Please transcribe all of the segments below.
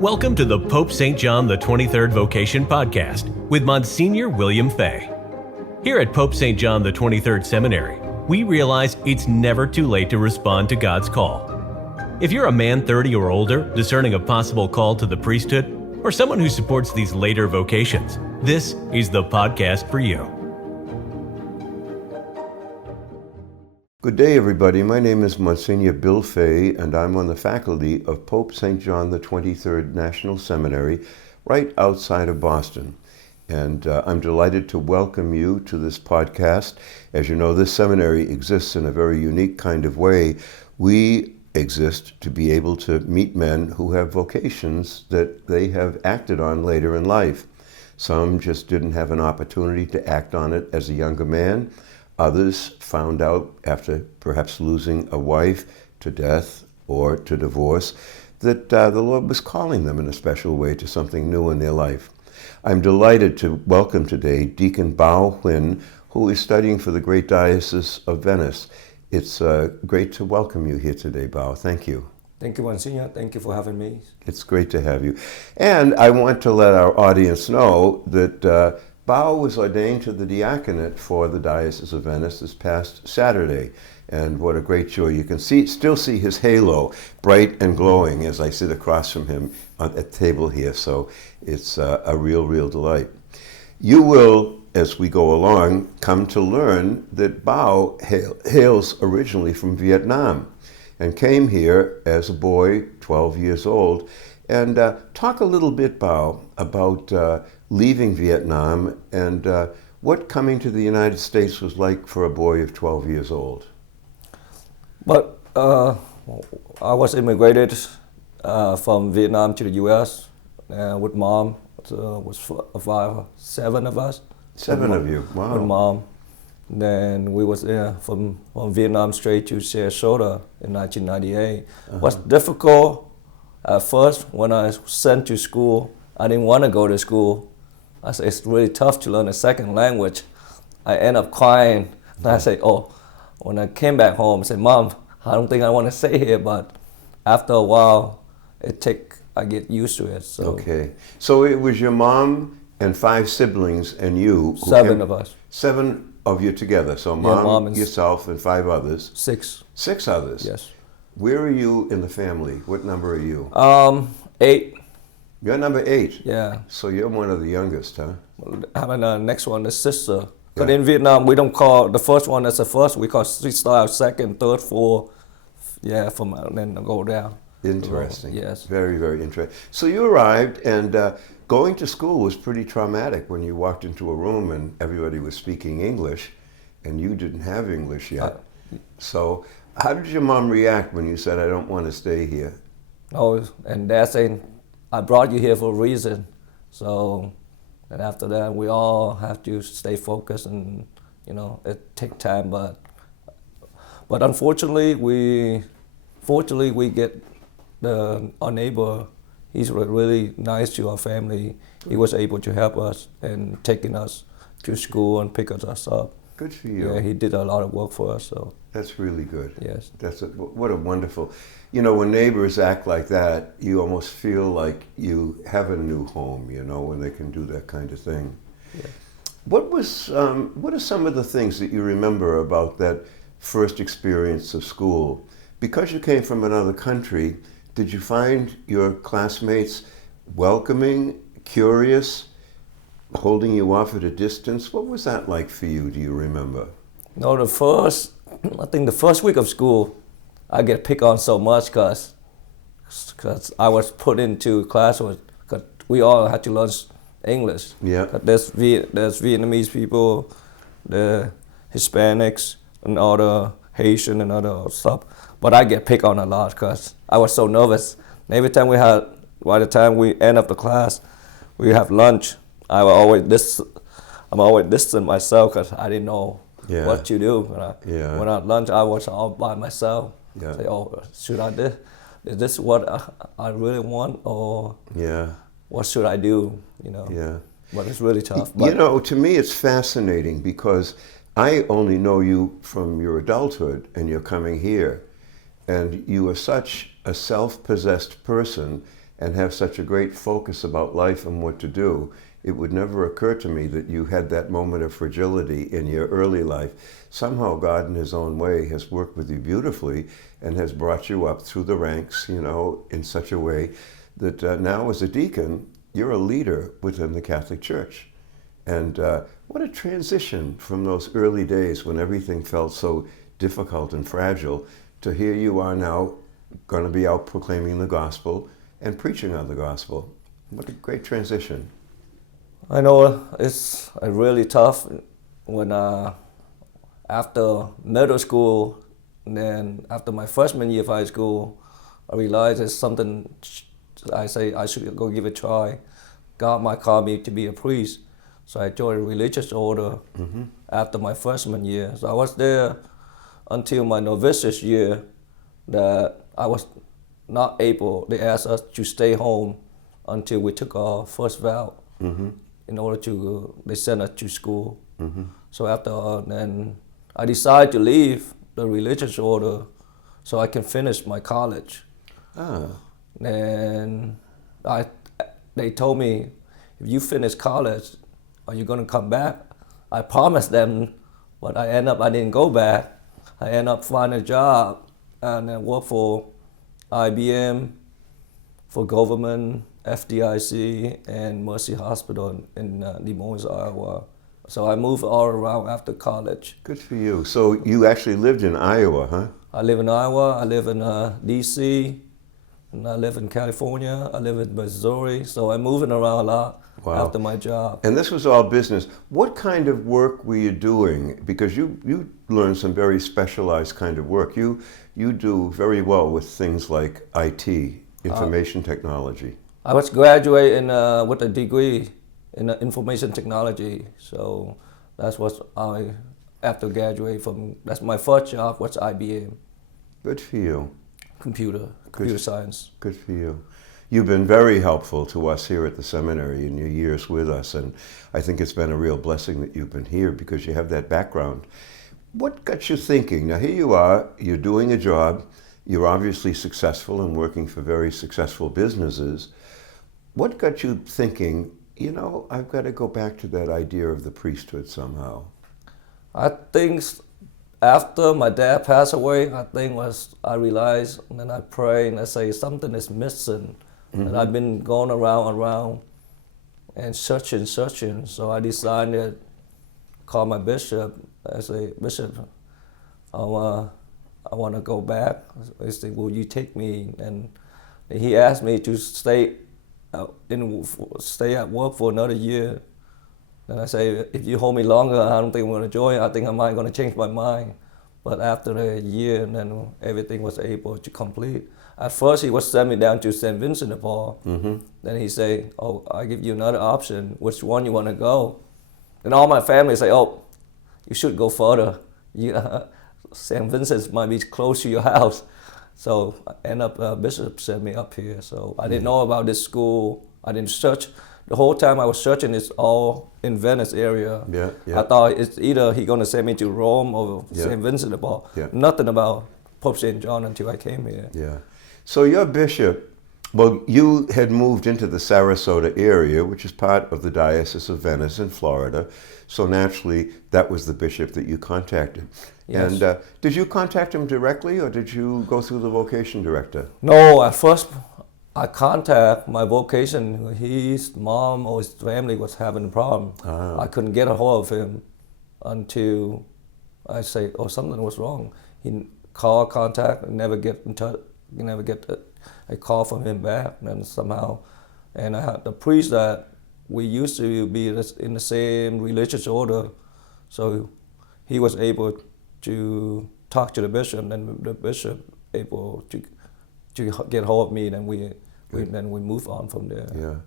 Welcome to the Pope St. John the 23rd Vocation Podcast with Msgr William Fay. Here at Pope St. John the 23rd Seminary, we realize it's never too late to respond to God's call. If you're a man 30 or older discerning a possible call to the priesthood, or someone who supports these later vocations, this is the podcast for you. Good day, everybody. My name is Msgr Bill Fay, and I'm on the faculty of Pope St. John the 23rd National Seminary, right outside of Boston. And I'm delighted to welcome you to this podcast. As you know, this seminary exists in a very unique kind of way. We exist to be able to meet men who have vocations that they have acted on later in life. Some just didn't have an opportunity to act on it as a younger man. Others found out after perhaps losing a wife to death or to divorce that the Lord was calling them in a special way to something new in their life. I'm delighted to welcome today Deacon Bao Nguyen, who is studying for the great Diocese of Venice. It's great to welcome you here today, Bao. Thank you. Thank you, Msgr. Thank you for having me. It's great to have you. And I want to let our audience know that Bao was ordained to the diaconate for the Diocese of Venice this past Saturday. And what a great joy. You can still see his halo, bright and glowing, as I sit across from him at the table here. So it's a real delight. You will, as we go along, come to learn that Bao hails originally from Vietnam and came here as a boy, 12 years old. And talk a little bit, Bao, about leaving Vietnam and what coming to the United States was like for a boy of 12 years old. But I was immigrated from Vietnam to the U.S. With mom. Was seven of us. Seven of you, wow. With mom. Then we was there from Vietnam straight to Sarasota in 1998. It was difficult at first when I was sent to school. I didn't want to go to school. I said, it's really tough to learn a second language. I end up crying. And I say, when I came back home, I said, Mom, I don't think I want to stay here. But after a while, I get used to it. So. Okay. So it was your mom and five siblings and you. Seven of us. Seven of you together. So mom and yourself, and five others. Six. Six others? Yes. Where are you in the family? What number are you? 8. You're number 8? Yeah. So you're one of the youngest, huh? And the next one is sister. But in Vietnam, we don't call the first one as the first. We call style second, third, fourth. Yeah, then go down. Interesting. Yes. Very interesting. So you arrived, and going to school was pretty traumatic when you walked into a room and everybody was speaking English, and you didn't have English yet. So how did your mom react when you said, I don't want to stay here? And Dad saying, I brought you here for a reason. So, and after that, we all have to stay focused, and it takes time. But unfortunately, we get our neighbor. He's really nice to our family. He was able to help us and taking us to school and picking us up. Good for you. Yeah, he did a lot of work for us. So that's really good. Yes. What a wonderful. When neighbors act like that, you almost feel like you have a new home. When they can do that kind of thing. Yeah. What are some of the things that you remember about that first experience of school? Because you came from another country, did you find your classmates welcoming, curious, holding you off at a distance? What was that like for you, do you remember? No, I think the first week of school, I get picked on so much because I was put into class because we all had to learn English. Yeah. There's Vietnamese people, the Hispanics, and other Haitian and other stuff. But I get picked on a lot because I was so nervous. And every time by the time we end up the class, we have lunch. I'm always distant myself because I didn't know what to do. When at lunch, I was all by myself. Yeah. Say, should I do? Is this what I really want, or what should I do? Yeah. But it's really tough. To me, it's fascinating because I only know you from your adulthood, and you're coming here, and you are such a self-possessed person and have such a great focus about life and what to do, it would never occur to me that you had that moment of fragility in your early life. Somehow God in his own way has worked with you beautifully and has brought you up through the ranks, in such a way that now as a deacon, you're a leader within the Catholic Church. And what a transition from those early days when everything felt so difficult and fragile to here you are now going to be out proclaiming the gospel and preaching on the gospel. What a great transition. I know it's really tough when after middle school, and then after my freshman year of high school, I realized it's something I say I should go give it a try. God might call me to be a priest. So I joined a religious order after my freshman year. So I was there until my novitiate year that I was not able, they asked us to stay home until we took our first vow. In order to, they sent us to school. So after then, I decided to leave the religious order so I can finish my college. And they told me, if you finish college, are you going to come back? I promised them, but I didn't go back. I ended up finding a job and I worked for IBM, for government, FDIC, and Mercy Hospital in Des Moines, Iowa. So I moved all around after college. Good for you. So you actually lived in Iowa, huh? I live in Iowa, I live in DC, and I live in California, I live in Missouri. So I'm moving around a lot after my job. And this was all business. What kind of work were you doing? Because you learned some very specialized kind of work. You do very well with things like IT, information technology. I was graduating with a degree in information technology, so that's what I, after graduate from, that's my first job was IBM. Good for you. Computer science. Good for you. You've been very helpful to us here at the seminary in your years with us, and I think it's been a real blessing that you've been here because you have that background. What got you thinking? Now here you are, you're doing a job, you're obviously successful and working for very successful businesses. What got you thinking, I've got to go back to that idea of the priesthood somehow? I think after my dad passed away, I realized, and then I pray and I say something is missing. And I've been going around and searching. So I decided to call my bishop. I say, Bishop, I want to go back. He said, will you take me? And he asked me to stay at work for another year. And I say, if you hold me longer, I don't think I'm going to join. I think I might going to change my mind. But after a year, then everything was able to complete. At first, he was sending me down to St. Vincent de Paul. Then he say, oh, I give you another option. Which one you want to go? And all my family say, oh, you should go further. St. Vincent might be close to your house. So I end up, Bishop sent me up here. So I didn't know about this school. I didn't search. The whole time I was searching, it's all in Venice area. I thought it's either he going to send me to Rome or St. Vincent de Paul. Nothing about Pope St. John until I came here. So your bishop, well, you had moved into the Sarasota area, which is part of the Diocese of Venice in Florida. So naturally, that was the bishop that you contacted. Yes. And did you contact him directly, or did you go through the vocation director? No, at first I contact my vocation. His mom or his family was having a problem. I couldn't get a hold of him until I say, oh, something was wrong. He called, contact, and never get in touch. You never get a call from him back. And then somehow, and I had the priest that we used to be in the same religious order, so he was able to talk to the bishop, and the bishop able to get hold of me, and we move on from there.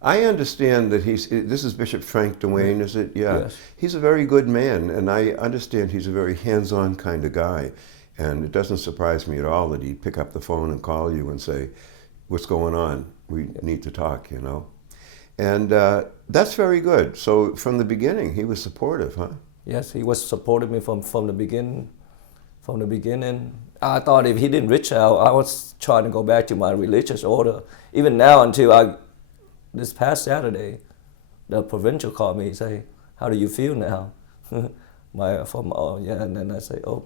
I understand that this is Bishop Frank Duane, is it? Yes. He's a very good man, and I understand he's a very hands-on kind of guy. And it doesn't surprise me at all that he'd pick up the phone and call you and say, what's going on? We need to talk, And that's very good. So from the beginning, he was supportive, huh? Yes, he was supporting me from the beginning. I thought if he didn't reach out, I was trying to go back to my religious order. Even now, until this past Saturday, the provincial called me and say, "How do you feel now?" And then I say, "Oh,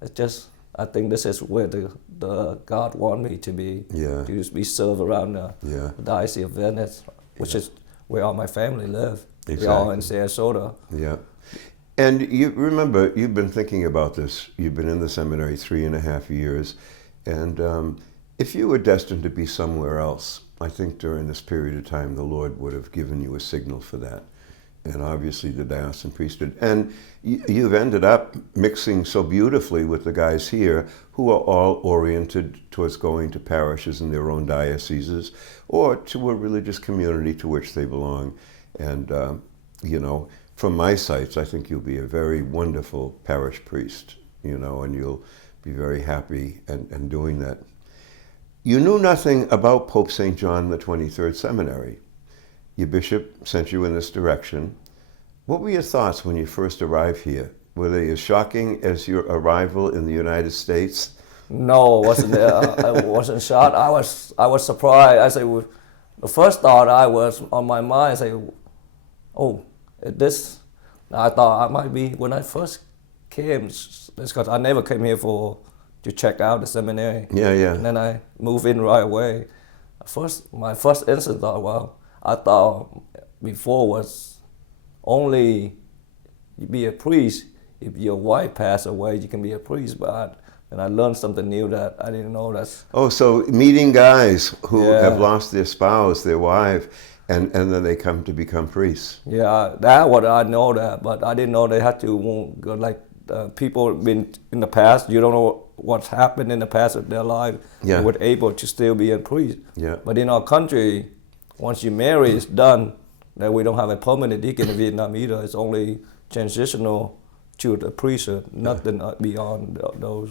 it's just I think this is where the God want me to be, to be served around the Diocese of Venice, which is where all my family live. Exactly. We're all in Sarasota." Yeah. And you remember, you've been thinking about this. You've been in the seminary 3.5 years. And if you were destined to be somewhere else, I think during this period of time, the Lord would have given you a signal for that. And obviously the diocesan priesthood. And you've ended up mixing so beautifully with the guys here who are all oriented towards going to parishes in their own dioceses or to a religious community to which they belong. And, from my sights, I think you'll be a very wonderful parish priest, and you'll be very happy and doing that. You knew nothing about Pope St. John the 23rd Seminary. Your bishop sent you in this direction. What were your thoughts when you first arrived here? Were they as shocking as your arrival in the United States? No, I wasn't there. I wasn't shocked. I was surprised. I say, the first thought I was on my mind, I say, "Oh, this." I thought I might be when I first came. It's because I never came here to check out the seminary. Yeah. And then I moved in right away. My first instant thought, I thought before was only you be a priest if your wife passed away, you can be a priest, but. And I learned something new that I didn't know. Oh, so meeting guys who have lost their spouse, their wife, and then they come to become priests. Yeah, that what I know that, but I didn't know they had to go like people been in the past. You don't know what's happened in the past of their life. Yeah. They were able to still be a priest. Yeah. But in our country, once you marry, it's done. That we don't have a permanent deacon in Vietnam either. It's only transitional to the priesthood, nothing beyond those.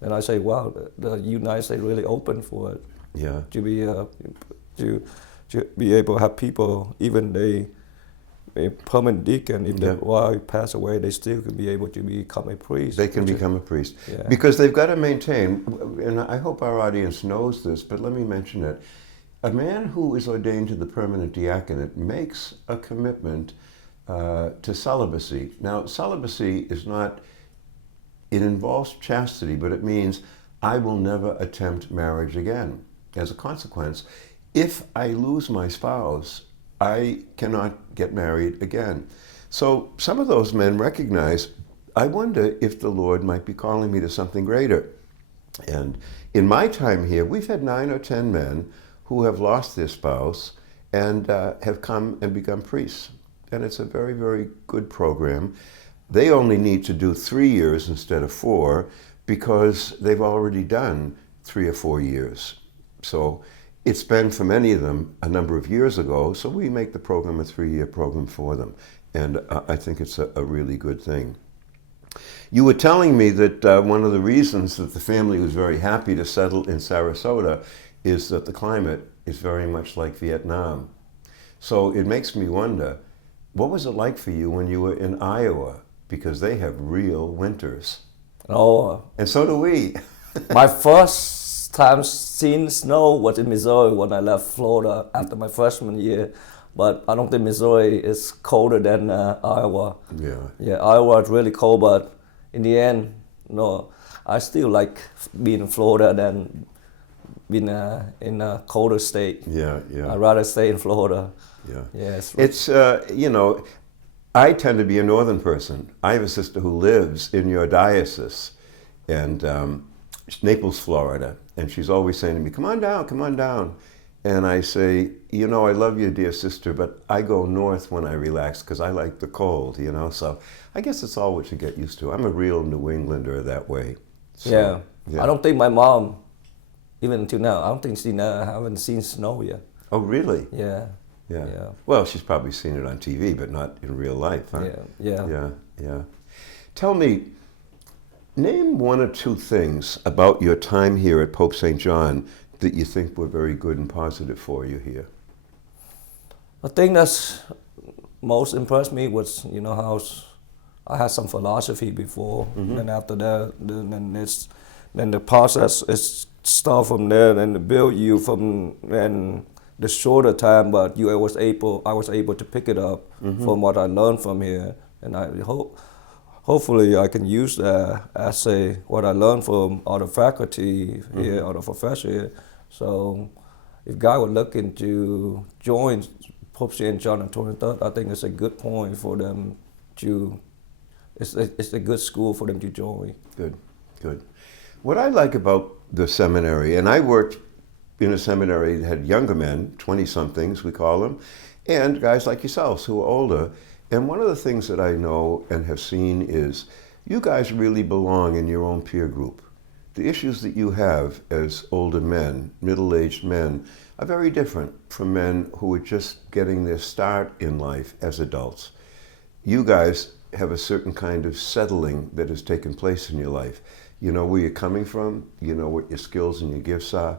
And I say, wow, the United States really open for it. Yeah. To be able to have people, even a permanent deacon, if their wife pass away, they still can be able to become a priest. They can become a priest. Because they've got to maintain, and I hope our audience knows this, but let me mention it. A man who is ordained to the permanent diaconate makes a commitment to celibacy. Now, celibacy is not, it involves chastity, but it means I will never attempt marriage again. As a consequence, if I lose my spouse, I cannot get married again. So some of those men recognize, I wonder if the Lord might be calling me to something greater. And in my time here, we've had 9 or 10 men who have lost their spouse and have come and become priests. And it's a very, very good program. They only need to do 3 years instead of 4 because they've already done 3 or 4 years. So it's been for many of them a number of years ago, so we make the program a 3-year program for them. And I think it's a really good thing. You were telling me that one of the reasons that the family was very happy to settle in Sarasota is that the climate is very much like Vietnam. So it makes me wonder, what was it like for you when you were in Iowa? Because they have real winters. Oh. And so do we. My first time seeing snow was in Missouri when I left Florida after my freshman year. But I don't think Missouri is colder than Iowa. Yeah, Iowa is really cold, but in the end, no, I still like being in Florida than being in a colder state. Yeah. I'd rather stay in Florida. Yeah. Yes. It's, I tend to be a northern person. I have a sister who lives in your diocese, and Naples, Florida, and she's always saying to me, come on down. And I say, I love you, dear sister, but I go north when I relax because I like the cold, So I guess it's all what you get used to. I'm a real New Englander that way. So, yeah. I don't think my mom, even until now, I don't think she haven't seen snow yet. Oh, really? Yeah. Well, she's probably seen it on TV, but not in real life, huh? Yeah. Tell me, name 1 or 2 things about your time here at Pope St. John that you think were very good and positive for you here. I think that's most impressed me was, how I had some philosophy before, and after that, then it's then the process is start from there and build you from and the shorter time, but I was able to pick it up from what I learned from here, and I hopefully I can use that as what I learned from other faculty here, other professors here. So if God would look into join Pope St. John the 23rd, I think it's a good point for them to. It's a good school for them to join. Good. What I like about the seminary, and I worked in a seminary that had younger men, 20-somethings we call them, and guys like yourselves who are older. And one of the things that I know and have seen is you guys really belong in your own peer group. The issues that you have as older men, middle-aged men, are very different from men who are just getting their start in life as adults. You guys have a certain kind of settling that has taken place in your life. You know where you're coming from, you know what your skills and your gifts are.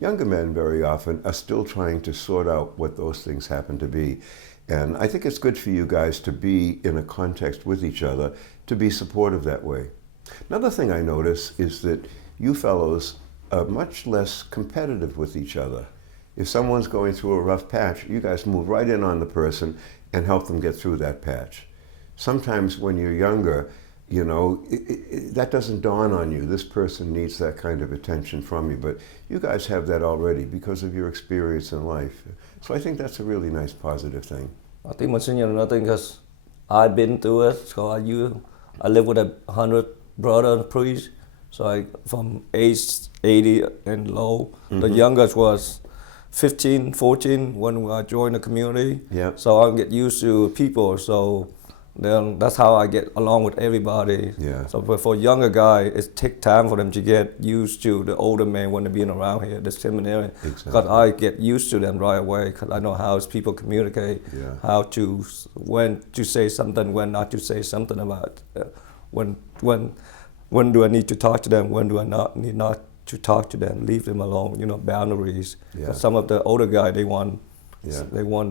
Younger men very often are still trying to sort out what those things happen to be. And I think it's good for you guys to be in a context with each other, to be supportive that way. Another thing I notice is that you fellows are much less competitive with each other. If someone's going through a rough patch, you guys move right in on the person and help them get through that patch. Sometimes when you're younger, you know, that doesn't dawn on you. This person needs that kind of attention from you, but you guys have that already because of your experience in life. So I think that's a really nice, positive thing. I think Monsignor, another thing because I've been through it. So I live with 100 brother priests. So from age 80 and low, the youngest was 15, 14 when I joined the community. Yep. So I get used to people. So then that's how I get along with everybody. Yeah. So for a younger guy, it takes time for them to get used to the older men when they're being around here, the seminary. Exactly. Because I get used to them right away because I know how people communicate, how to, when to say something, when not to say something about, when do I need to talk to them, when do I need not to talk to them, leave them alone, you know, boundaries. Yeah. Some of the older guys, they want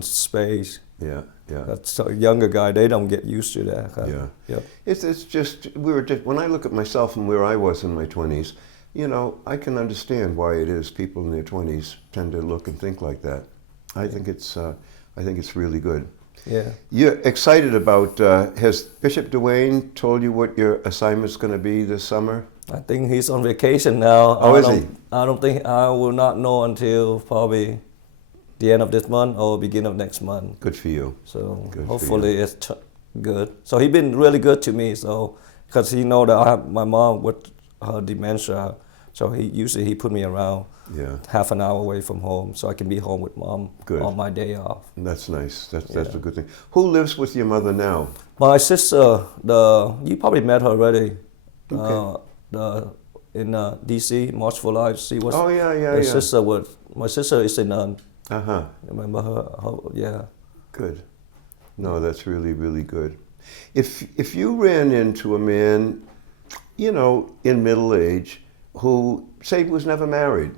space. Yeah. That's a younger guy, they don't get used to that. Yeah. It's just, when I look at myself and where I was in my 20s, you know, I can understand why it is people in their 20s tend to look and think like that. I think it's really good. Yeah. You're excited about, has Bishop Duane told you what your assignment's going to be this summer? I think he's on vacation now. Oh, is he? I don't think I will not know until probably the end of this month or beginning of next month. Good for you. So Good hopefully it's good. So he's been really good to me. So because he know that I have my mom with her dementia, so he put me around half an hour away from home, so I can be home with mom on my day off. That's nice. That's a good thing. Who lives with your mother now? My sister. You probably met her already. Okay. In DC, March for Life. She was. Oh yeah. Sister my sister is a nun. Remember her? Yeah. Good. No, that's really, really good. If you ran into a man, you know, in middle age, who say was never married,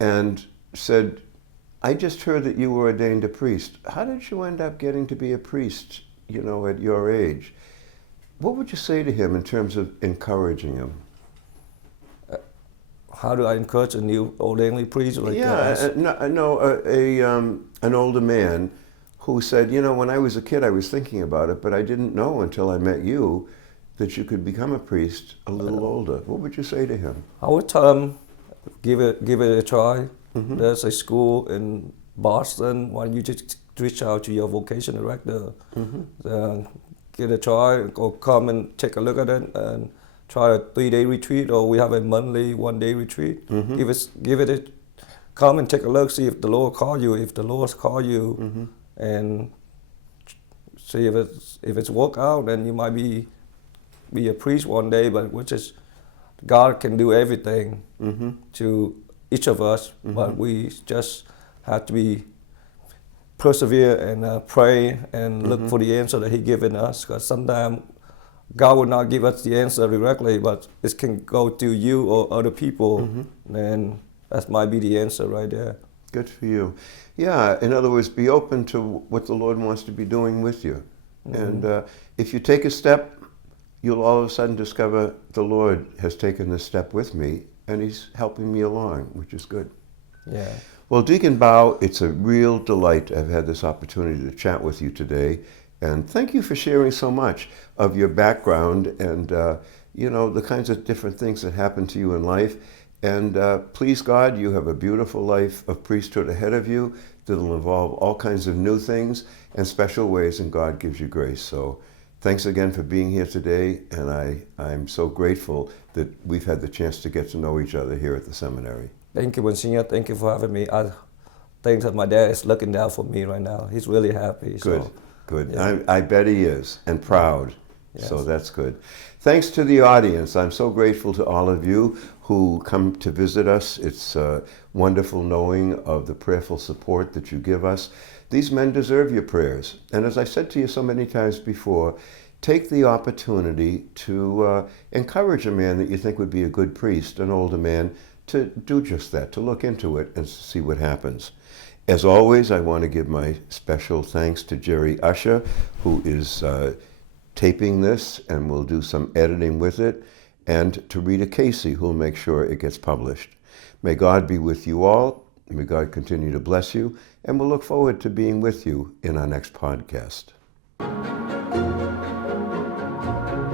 and said, "I just heard that you were ordained a priest. How did you end up getting to be a priest? You know, at your age." What would you say to him in terms of encouraging him? How do I encourage a new ordained priest? Like an older man who said, you know, when I was a kid, I was thinking about it, but I didn't know until I met you that you could become a priest a little older. What would you say to him? I would tell him, give it a try. There's a school in Boston. Why don't you just reach out to your vocation director, give it a try, or come and take a look at it and try a 3-day retreat, or we have a monthly 1-day retreat. Give it a come and take a look, see if the Lord call you. If the Lord's call you, and see if it's work out, then you might be a priest one day. But which is God can do everything to each of us, but we just have to be persevere and pray and look for the answer that He given us. Because sometimes God will not give us the answer directly, but it can go to you or other people, and that might be the answer right there. Good for you. Yeah, in other words, be open to what the Lord wants to be doing with you. And if you take a step, you'll all of a sudden discover the Lord has taken this step with me and He's helping me along, which is good. Yeah. Well, Deacon Bao, it's a real delight to have had this opportunity to chat with you today. And thank you for sharing so much of your background and, the kinds of different things that happen to you in life. And please God, you have a beautiful life of priesthood ahead of you that'll involve all kinds of new things and special ways, and God gives you grace. So thanks again for being here today, and I'm so grateful that we've had the chance to get to know each other here at the seminary. Thank you, Msgr. Thank you for having me. I think that my dad is looking down for me right now. He's really happy. Good, good. Yeah. I bet he is, and proud. Yes. So that's good. Thanks to the audience. I'm so grateful to all of you who come to visit us. It's wonderful knowing of the prayerful support that you give us. These men deserve your prayers. And as I said to you so many times before, take the opportunity to encourage a man that you think would be a good priest, an older man, to do just that, to look into it and see what happens. As always, I want to give my special thanks to Jerry Usher, who is taping this and will do some editing with it, and to Rita Casey, who will make sure it gets published. May God be with you all. May God continue to bless you, and we'll look forward to being with you in our next podcast.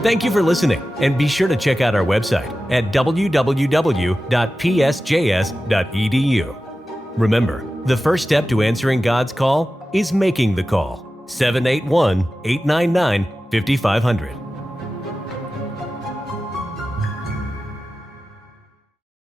Thank you for listening, and be sure to check out our website at www.psjs.edu. Remember, the first step to answering God's call is making the call. 781-899-5500.